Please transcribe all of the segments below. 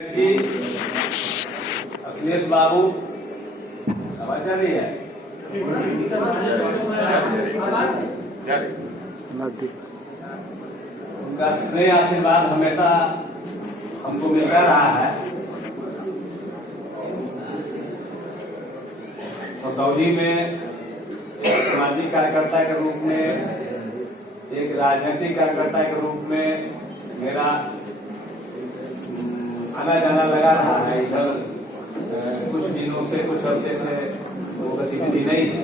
जी अखिलेश बाबू आवाज आ रही है। उनका स्नेह आशीर्वाद हमेशा हमको मिलता रहा है। कसौली में एक सामाजिक कार्यकर्ता के रूप में, एक राजनीतिक कार्यकर्ता के रूप में मेरा आना जाना लगा रहा है। इधर कुछ दिनों से, कुछ अरसे से वो गतिविधि नहीं है।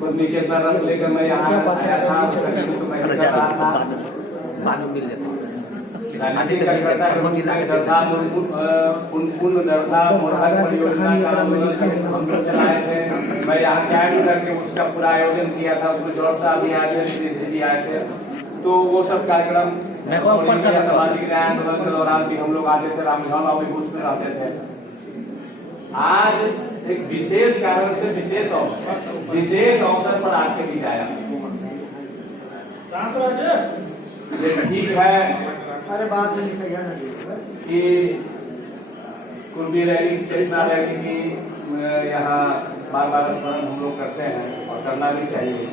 कुछ निषेधता रख लेकर मैं यहाँ आया था, राजनीतिक कार्यकर्ता के रूप में पूर्ण दर्जा परियोजना का हम लोग चलाए थे। मैं यहाँ कैंप करके उसका पूरा आयोजन किया था। उसमें जौहर साहब भी आए थे, नीतीश जी भी आए थे। तो वो सब कार्यक्रम सामाजिक न्याय आंदोलन के दौरान भी हम लोग आते थे। रामविहार बाबू भी उसमें आते थे। आज एक विशेष कारण से विशेष अवसर पर आपके बीच आया। ये ठीक है कि कुर्मी रैली, चेतना रैली की यहाँ बार बार स्मरण हम लोग करते हैं और करना भी चाहिए।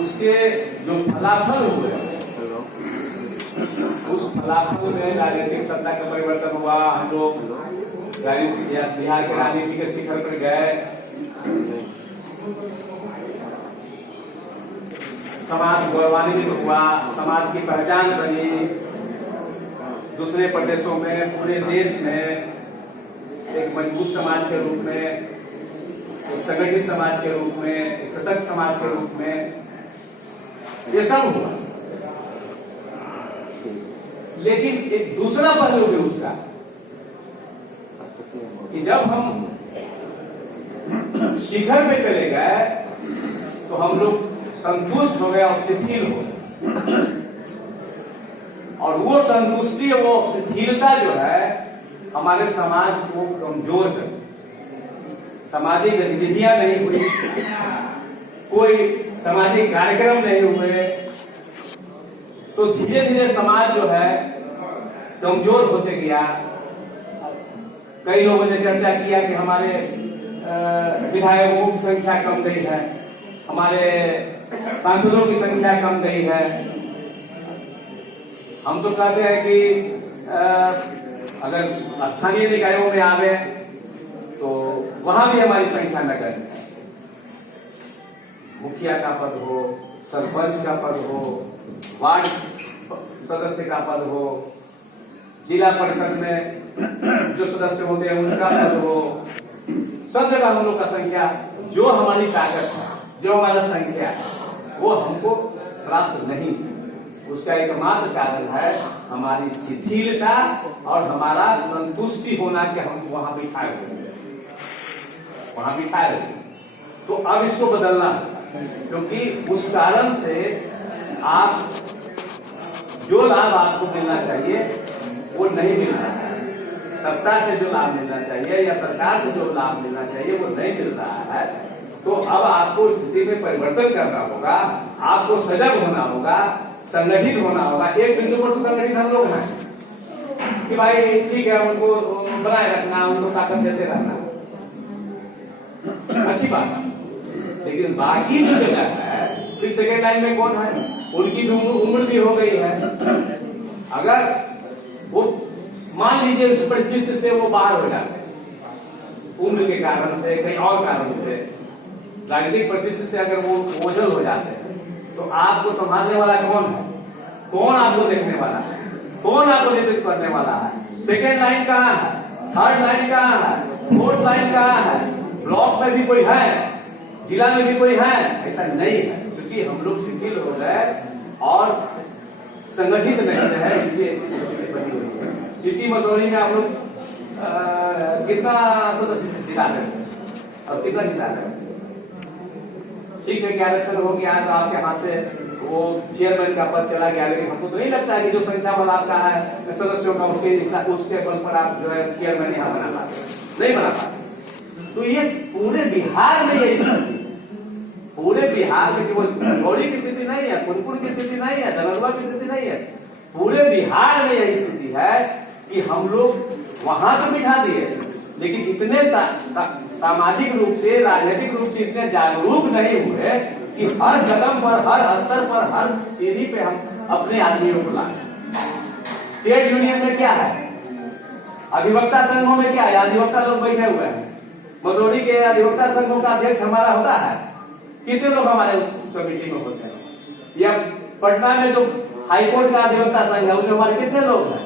उसके जो फलाफल हुए, उस फलाफल में राजनीतिक सत्ता का परिवर्तन हुआ। हम लोग बिहार के राजनीति के शिखर पर गए। समाज गौरवान्वित हुआ, समाज की पहचान बनी। दूसरे प्रदेशों में, पूरे देश में एक मजबूत समाज के रूप में, एक संगठित समाज के रूप में, एक सशक्त समाज के रूप में ये सब हुआ। लेकिन एक दूसरा पहलू भी उसका कि जब हम शिखर पे चले गए तो हम लोग संतुष्ट हो गए और शिथिल हो गए। और वो संतुष्टि, वो शिथिलता जो है हमारे समाज को कमजोर कर, सामाजिक गतिविधियां नहीं हुई, कोई सामाजिक कार्यक्रम नहीं हुए, तो धीरे धीरे समाज जो है कमजोर होते गया। कई लोगों ने चर्चा किया कि हमारे विधायकों की संख्या कम गई है, हमारे सांसदों की संख्या कम गई है। हम तो कहते हैं कि अगर स्थानीय निकायों में आवे तो वहां भी हमारी संख्या नगण्य है। मुखिया का पद हो, सरपंच का पद हो, वार्ड सदस्य का पद हो, जिला परिषद में जो सदस्य होते हैं उनका पद हो, सब जगह हम लोग का संख्या, जो हमारी ताकत है, जो हमारा संख्या है, वो हमको प्राप्त नहीं। उसका एकमात्र कारण है हमारी शिथिलता और हमारा संतुष्टि होना कि हम वहां बिठाए रहे। तो अब इसको बदलना है, क्योंकि उस कारण से आप जो लाभ आपको मिलना चाहिए वो नहीं मिल रहा है। सत्ता से जो लाभ मिलना चाहिए या सरकार से जो लाभ मिलना चाहिए वो नहीं मिल रहा है। तो अब आपको स्थिति में परिवर्तन करना होगा, आपको सजग होना होगा, संगठित होना होगा। एक बिंदु पर तो संगठित हम लोग हैं कि भाई ठीक है, उनको बनाए रखना, उनको ताकत देते रहना, अच्छी बात है। लेकिन बाकी जो जगह है, फिर सेकेंड लाइन में कौन है? उनकी उम्र भी हो गई है। अगर वो मान लीजिए उस परिस्थिति से वो बाहर हो जाते हैं, उम्र के कारण से, कहीं और कारण से, राजनीतिक परिस्थिति से अगर वो ओझल हो जाते हैं, तो आपको संभालने वाला कौन है? कौन आपको देखने वाला है? कौन आपको नेतृत्व करने वाला है? सेकेंड लाइन कहाँ है? थर्ड लाइन कहाँ है? फोर्थ लाइन कहाँ है? ब्लॉक में भी कोई है, जिला में भी कोई है? ऐसा नहीं है, क्योंकि हम लोग शिथिल हो गए और संगठित नहीं रहे, इसलिए ऐसी स्थिति बनी हुई है। इसी मसौरी में आप लोग कितना सदस्य जिता रहे और कितना जिता रहे? ठीक है कि आरक्षण हो गया तो आपके हाथ से वो चेयरमैन का पद चला गया, लेकिन हमको तो नहीं लगता है कि जो संख्या बल आपका है सदस्यों का, उसके बल पर आप जो है चेयरमैन यहाँ बना पाते, नहीं बना पाते। तो ये पूरे बिहार में ये स्थिति पूरे बिहार में केवल भौरी की स्थिति नहीं है, फुलपुर की स्थिति नहीं है, दलरुआ की स्थिति नहीं है, पूरे बिहार में यही स्थिति है कि हम लोग वहां तो बिठा दिए, लेकिन इतने सामाजिक रूप से, राजनीतिक रूप से इतने जागरूक नहीं हुए कि हर कदम पर, हर स्तर पर, हर सीढ़ी पे हम अपने आदमियों को लाए। ट्रेड यूनियन में क्या है, अधिवक्ता संघों में क्या है, अधिवक्ता लोग बैठे हुए हैं। मसूरी के अधिवक्ता संघों का अध्यक्ष हमारा होता है, कितने लोग हमारे उस कमेटी में होते हैं। या पटना में जो हाईकोर्ट का अधिवक्ता संघ है, उसमें हमारे कितने लोग हैं।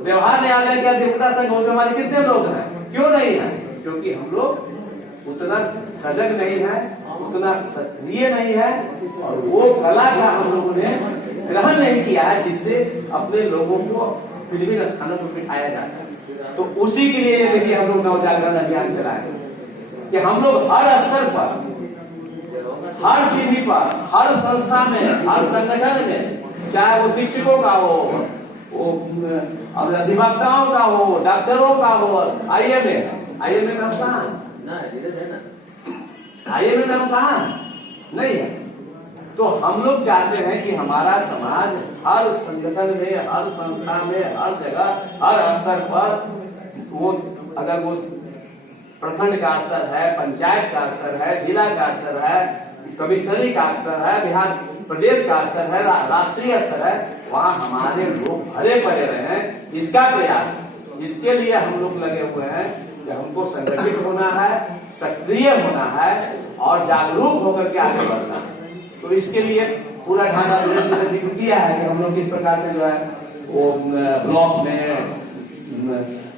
व्यवहार न्यायालय के अधिवक्ता संघ, उसमें हमारे कितने लोग हैं। क्यों नहीं है? क्योंकि हम लोग उतना सजग नहीं है, उतना सक्रिय नहीं है, और वो कला का हम लोगों ने ग्रहण नहीं किया है जिससे अपने लोगों को फिल्मी स्थानों पर बिठाया जाता है। तो उसी के लिए देखिए हम लोग नव जागरण अभियान चलाए कि हम लोग हर स्तर पर, हर सीढ़ी पर, हर संस्था में, हर संगठन में, चाहे वो शिक्षकों का हो, वो अधिवक्ताओं का हो, डॉक्टरों का हो, आईएमए नाम कहाँ, आईएमए नाम कहाँ नहीं है। तो हम लोग चाहते हैं कि हमारा समाज हर संगठन में, हर संस्था में, हर जगह, हर स्तर पर, वो अगर वो प्रखंड का स्तर है, पंचायत का स्तर है, जिला का स्तर है, कमिश्नरी का स्तर है, बिहार प्रदेश का स्तर है, राष्ट्रीय स्तर है, वहाँ हमारे लोग भरे पड़े रहे। इसका प्रयास, इसके लिए हम लोग लगे हुए हैं कि हमको संगठित होना है, सक्रिय होना है और जागरूक होकर के आगे बढ़ना है। तो इसके लिए पूरा ढांचा जिक्र किया है कि हम लोग किस प्रकार से जो है वो ब्लॉक में,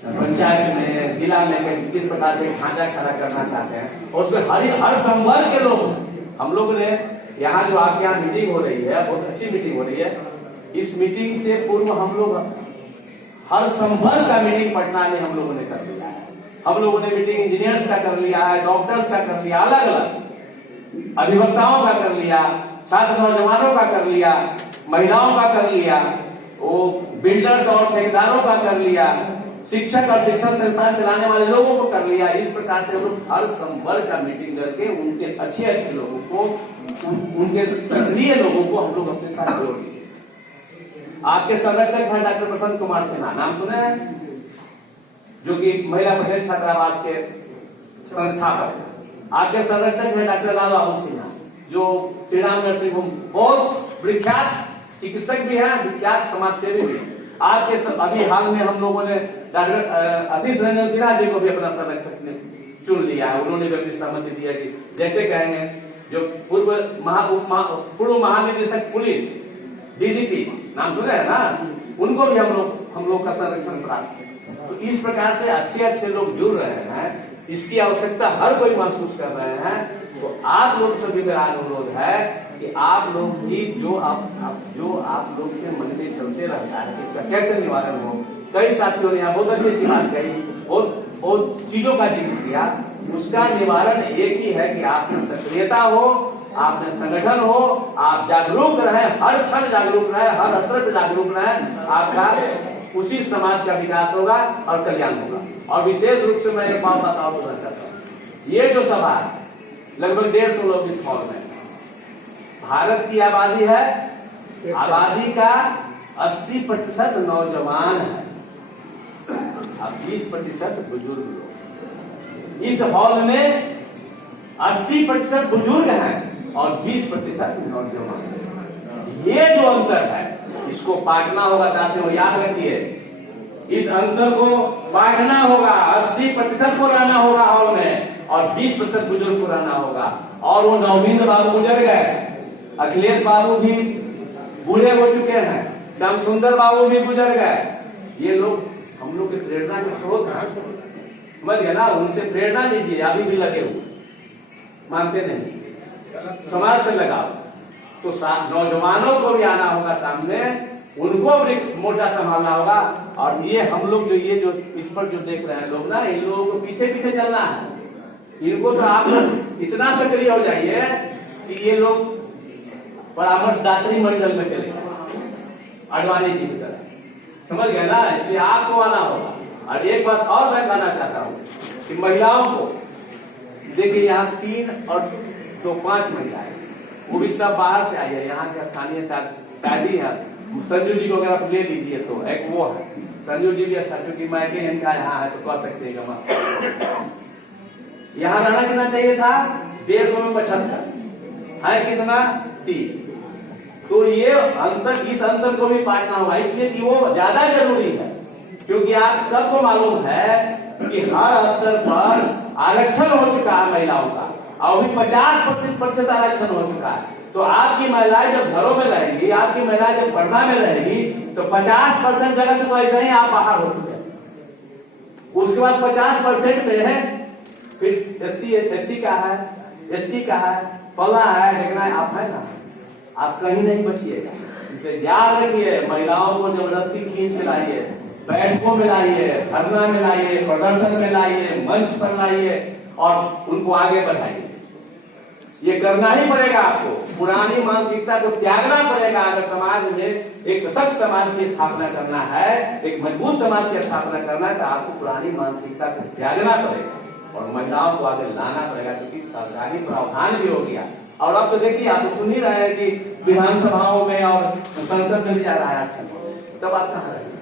पंचायत में, जिला में किस प्रकार से ढांचा खड़ा करना चाहते हैं, और उसमें हर संवर्ग के लोग, हम लोगों ने यहाँ जो आपके यहाँ मीटिंग हो रही है, बहुत अच्छी मीटिंग हो रही है। इस मीटिंग से पूर्व हम लोग हर संवर्ग का मीटिंग पटना में हम लोगों ने कर लिया है। हम लोगों ने मीटिंग इंजीनियर्स का कर लिया है, डॉक्टर्स का कर लिया, अलग अलग अधिवक्ताओं का कर लिया, छात्र नौजवानों का कर लिया, महिलाओं का कर लिया, वो बिल्डर्स और ठेकेदारों का कर लिया, शिक्षक और शिक्षण संस्थान चलाने वाले लोगों को कर लिया। इस प्रकार से हम लोग हर संवर्ग का मीटिंग करके उनके अच्छे लोगों को, उनके सक्रिय लोगों को हम लोग अपने साथ जोड़ लिए। आपके संरक्षक हैं डॉक्टर प्रसन्न कुमार सिन्हा, नाम सुने हैं, जो कि महिला पटेल छात्रावास के संस्थापक। आपके संरक्षक हैं डॉक्टर लाल बाबू सिन्हा, जो श्री राम नर्सिंग होम, बहुत विख्यात चिकित्सक भी हैं, विख्यात समाज सेवी भी। आपके अभी हाल में हम लोगों ने डॉक्टर आशीष रंजन सिन्हा जी को भी अपना संरक्षक ने चुन लिया है। उन्होंने भी अपनी सहमति दी है कि जैसे कहेंगे, जो पूर्व महानिदेशक पुलिस डीजीपी, नाम सुने हैं ना, उनको भी हम लोग का संरक्षण प्राप्त है। तो इस प्रकार से अच्छे लोग जुड़ रहे हैं। इसकी आवश्यकता हर कोई महसूस कर रहे हैं। तो आप लोग सभी मेरा अनुरोध है कि आप लोग भी जो आप लोग के मन में चलते रहता है, इसका कैसे निवारण हो। कई साथियों ने यहाँ बहुत अच्छी बात कही, बहुत चीजों का जिक्र किया। उसका निवारण एक ही है कि आप में सक्रियता हो, आप में संगठन हो, आप जागरूक रहे, हर क्षण जागरूक रहे, हर स्तर पर जागरूक रहे, आपका उसी समाज का विकास होगा और कल्याण होगा। और विशेष रूप से मैं एक बात बताना चाहता हूँ, ये जो सभा है लगभग 150 लोग इस हॉल में, भारत की आबादी है, आबादी का 80% नौजवान है, अब 20% बुजुर्ग लोग। इस हॉल में 80% बुजुर्ग हैं और 20% नौजवान। ये जो अंतर है, इसको पाटना होगा साथियों, याद रखिए। इस अंतर को पाटना होगा। 80% को रहना होगा हॉल में और 20% बुजुर्ग को रहना होगा। और वो नवविंद्र बाबू गुजर गए, अखिलेश बाबू भी बूढ़े हो चुके हैं, श्याम सुंदर बाबू भी गुजर गए। ये लोग हम लोग की प्रेरणा के स्रोत हैं, समझ गए ना। उनसे प्रेरणा लीजिए, अभी भी लगे हुए, मानते नहीं, समाज से लगाओ। तो नौजवानों को भी आना होगा सामने, उनको भी मोर्चा संभालना होगा। और ये हम लोग जो इस पर जो देख रहे हैं लोग ना, इन लोगों को पीछे चलना है। इनको तो आप इतना सक्रिय हो जाइए कि ये लोग परामर्शदात्री मंडल में चले जाए, अडवाणी जी की तरह, समझ गए ना। इसलिए आपको आना होगा। और एक बात और मैं कहना चाहता हूँ कि महिलाओं को देखिए, यहाँ 3 और तो 5 महिलाएं, वो भी सब बाहर से आई है, यहाँ के स्थानीय शादी है। संजू जी को अगर आप ले लीजिए तो एक वो है संजू जी भी ऐसा, क्योंकि मायके इनका यहाँ है तो कह सकते हैं यहाँ रहना कितना चाहिए था 150 में 75 है, कितना 30। तो ये अंतर, इस अंतर को भी पाटना होगा, इसलिए कि वो ज्यादा जरूरी है, क्योंकि आप सबको मालूम है कि हर स्तर पर आरक्षण हो चुका है महिलाओं का, और भी 50% आरक्षण हो चुका है। तो आपकी महिलाएं जब घरों में रहेगी, आपकी महिलाएं जब पढ़ना में रहेगी, तो 50% जगह से तो ऐसे ही आप बाहर हो चुके हैं। उसके बाद 50% में है फिर एससी का है, एसटी का है, फला है, लेकिन आप है ना, आप कहीं नहीं बचिएगा। इसलिए ध्यान रखिए, महिलाओं को जबरदस्ती खींच के लाइए, बैठकों में लाइए, धरना में लाइए, प्रदर्शन में लाइए, मंच पर लाइए और उनको आगे बढ़ाइए। ये करना ही पड़ेगा आपको, पुरानी मानसिकता को त्यागना पड़ेगा। अगर समाज में एक सशक्त समाज की स्थापना करना है, एक मजबूत समाज की स्थापना करना है, तो आपको पुरानी मानसिकता को त्यागना पड़ेगा और महिलाओं को आगे लाना पड़ेगा, क्योंकि सरकारी प्रावधान भी हो गया। और अब तो देखिए, आप तो सुन ही रहे हैं कि विधानसभाओं में और संसद में भी जा रहा है आरक्षण, तब आप कहाँ रहेंगे?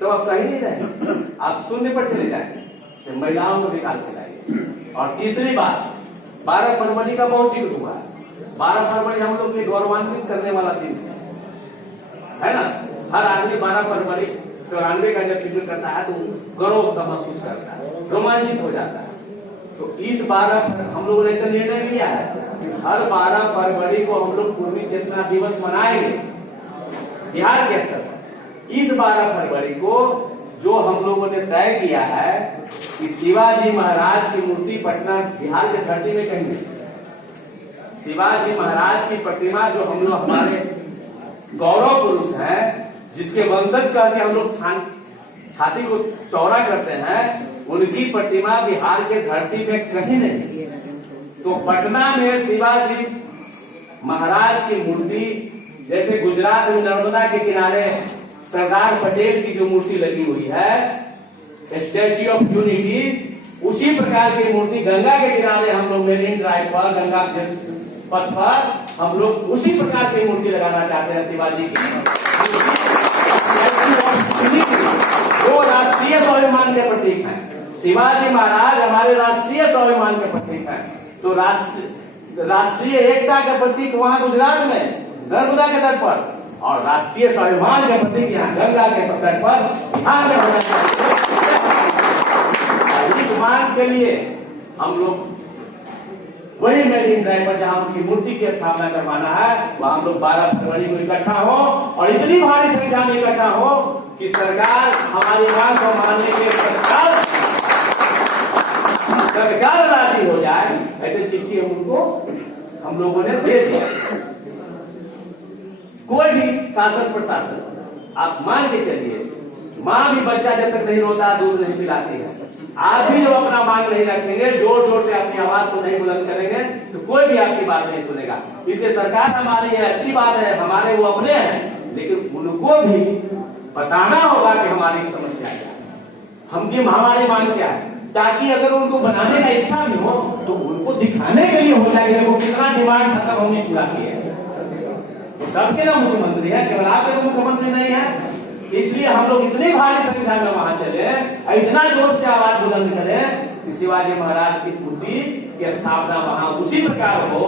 तो आप कहीं नहीं रहेंगे, आप शून्य पर चले जाएंगे। महिलाओं को निकाल के लाइए। और तीसरी बात, 12 फरवरी का बहुत जिक्र हुआ है। 12 फरवरी हम लोग के गौरवान्वित करने वाला दिन है ना। हर आदमी 12 फरवरी 94 का जब जिक्र करता है तो गौरव का महसूस करता है, रोमांचित हो जाता है। तो इस 12 हम लोगों ने ऐसा निर्णय लिया है कि हर 12 फरवरी को हम लोग पूर्वी चेतना दिवस मनाएंगे बिहार के स्तर पर। इस 12 फरवरी को जो हम लोगों ने तय किया है कि शिवाजी महाराज की मूर्ति पटना बिहार के धरती में कहीं नहीं। शिवाजी महाराज की प्रतिमा, जो हम लोग हमारे गौरव पुरुष हैं, जिसके वंशज करके हम लोग छाती को चौड़ा करते हैं, उनकी प्रतिमा बिहार के धरती में कहीं नहीं। तो पटना में शिवाजी महाराज की मूर्ति, जैसे गुजरात में नर्मदा के किनारे सरदार पटेल की जो मूर्ति लगी हुई है, स्टैच्यू ऑफ यूनिटी, उसी प्रकार की मूर्ति गंगा के किनारे हम लोग मेरीन ड्राइव पर, गंगा पथ पर हम लोग उसी प्रकार की मूर्ति लगाना चाहते हैं शिवाजी की, वो राष्ट्रीय स्वाभिमान के प्रतीक हैं। शिवाजी महाराज हमारे राष्ट्रीय स्वाभिमान के प्रतीक हैं। तो राष्ट्रीय एकता का प्रतीक वहां गुजरात में नर्मदा के तट पर, और राष्ट्रीय स्वाभिमान के प्रतीक यहाँ गंगा के तट पर बिहार में होना चाहिए। इस मांग के लिए हम लोग वही मेरीन ड्राइव पर जहां उनकी मूर्ति की स्थापना करवाना है, वहां हम लोग 12 फरवरी को इकट्ठा हो, और इतनी भारी संख्या में इकट्ठा हो कि सरकार हमारी मांग को मानने के सरकार राजी हो जाए। ऐसे चिट्ठी हम लोगों ने दे दिया। कोई भी शासन प्रशासन, आप मान के चलिए, माँ भी बच्चा जब तक नहीं रोता दूध नहीं पिलाती है। आप भी जो अपना मांग नहीं रखेंगे, जोर जोर से अपनी आवाज को नहीं बुलंद करेंगे, तो कोई भी आपकी बात नहीं सुनेगा। इसलिए सरकार हमारी है, अच्छी बात है, हमारे वो अपने हैं, लेकिन उनको भी बताना होगा कि हमारी समस्या क्या है, हमारी मांग क्या है, ताकि अगर उनको बनाने का इच्छा भी हो तो उनको दिखाने के लिए हो जाए कि वो कितना डिमांड खत्म होने पूरा किया है। तो सबके ना मुख्यमंत्री है, केवल आपके तो मुख्यमंत्री नहीं है। इसलिए हम लोग इतनी भारी संख्या में वहां चले, इतना जोर से आवाज बुलंद करें कि शिवाजी महाराज की मूर्ति की स्थापना वहां उसी प्रकार हो।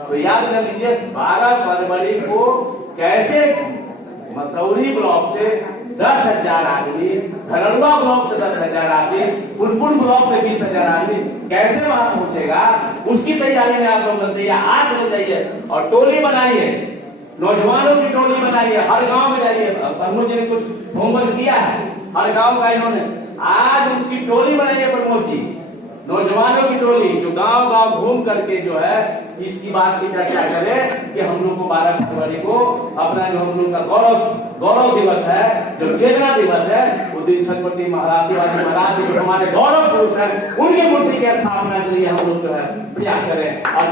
तो याद कर लीजिए, 12 फरवरी को कैसे मसौरी ब्लॉक से 10,000 आदमी, धरलवा ब्लॉक से 10,000 आदमी, फुलपुर ब्लॉक से 20,000 आदमी कैसे वहां पहुंचेगा, उसकी तैयारी में आप लोग बनते हैं। आज हो जाइए और टोली बनाइए, नौजवानों की टोली बनाइए, हर गांव में जाइए। प्रमोद जी ने कुछ होमवर्क किया है, हर गांव का इन्होंने, आज उसकी टोली बनाइए प्रमोद जी, नौजवानों की टोली, जो गांव गांव घूम करके जो है इसकी बात की चर्चा करें कि हम लोग को 12 फरवरी को अपना जो हम लोग का गौरव दिवस है, जो चेतना दिवस है, वो दिन छत्रपति महाराज शिवाजी महाराज जो हमारे गौरव पुरुष है, उनकी मूर्ति की स्थापना के लिए हम लोग जो है प्रयास करें। और